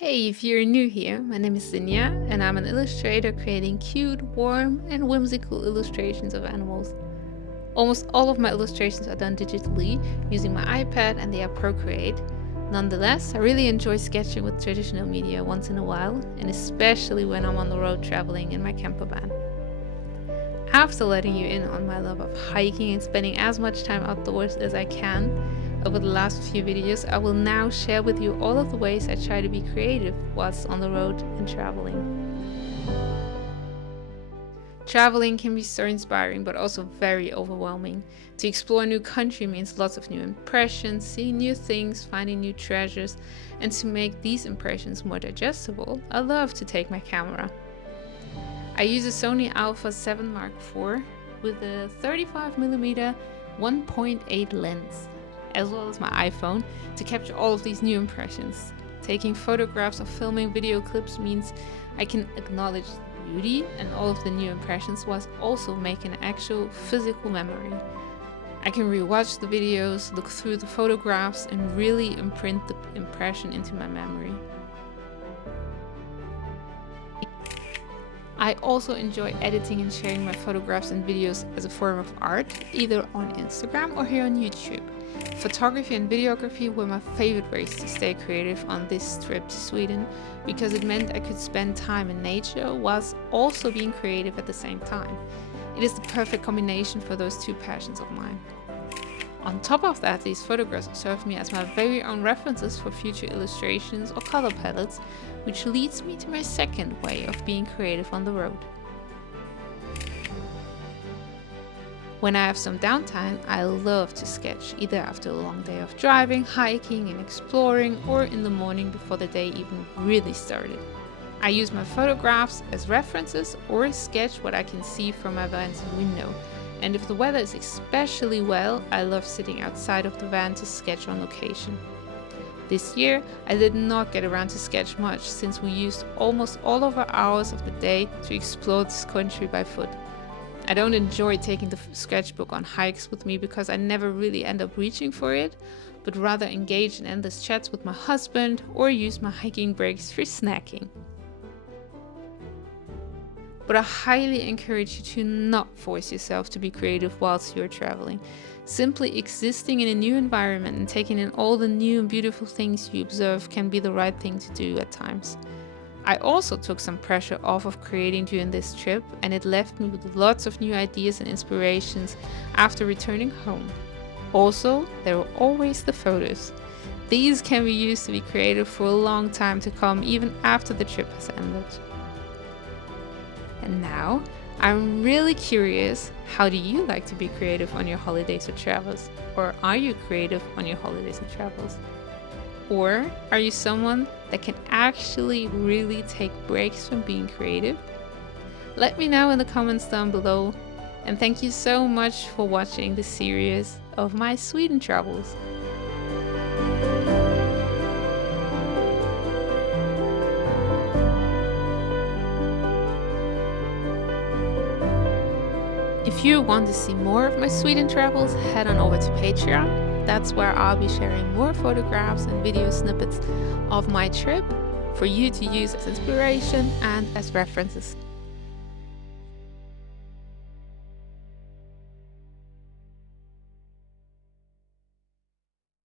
Hey, if you're new here, my name is Zinja, and I'm an illustrator creating cute, warm, and whimsical illustrations of animals. Almost all of my illustrations are done digitally using my iPad and they are Procreate. Nonetheless, I really enjoy sketching with traditional media once in a while, and especially when I'm on the road traveling in my camper van. After letting you in on my love of hiking and spending as much time outdoors as I can, over the last few videos, I will now share with you all of the ways I try to be creative whilst on the road and traveling. Traveling can be so inspiring but also very overwhelming. To explore a new country means lots of new impressions, seeing new things, finding new treasures, and to make these impressions more digestible, I love to take my camera. I use a Sony Alpha 7 Mark IV with a 35mm 1.8 lens, as well as my iPhone, to capture all of these new impressions. Taking photographs or filming video clips means I can acknowledge the beauty and all of the new impressions whilst also making an actual physical memory. I can rewatch the videos, look through the photographs, and really imprint the impression into my memory. I also enjoy editing and sharing my photographs and videos as a form of art, either on Instagram or here on YouTube. Photography and videography were my favorite ways to stay creative on this trip to Sweden because it meant I could spend time in nature whilst also being creative at the same time. It is the perfect combination for those two passions of mine. On top of that, these photographs serve me as my very own references for future illustrations or color palettes, which leads me to my second way of being creative on the road. When I have some downtime, I love to sketch, either after a long day of driving, hiking, and exploring, or in the morning before the day even really started. I use my photographs as references or sketch what I can see from my van's window. And if the weather is especially well, I love sitting outside of the van to sketch on location. This year, I did not get around to sketch much since we used almost all of our hours of the day to explore this country by foot. I don't enjoy taking the sketchbook on hikes with me because I never really end up reaching for it, but rather engage in endless chats with my husband or use my hiking breaks for snacking. But I highly encourage you to not force yourself to be creative whilst you're traveling. Simply existing in a new environment and taking in all the new and beautiful things you observe can be the right thing to do at times. I also took some pressure off of creating during this trip, and it left me with lots of new ideas and inspirations after returning home. Also, there are always the photos. These can be used to be creative for a long time to come, even after the trip has ended. And now, I'm really curious, how do you like to be creative on your holidays or travels? Or are you creative on your holidays and travels? Or are you someone that can actually really take breaks from being creative? Let me know in the comments down below. And thank you so much for watching this series of my Sweden travels. If you want to see more of my Sweden travels, head on over to Patreon. That's where I'll be sharing more photographs and video snippets of my trip for you to use as inspiration and as references.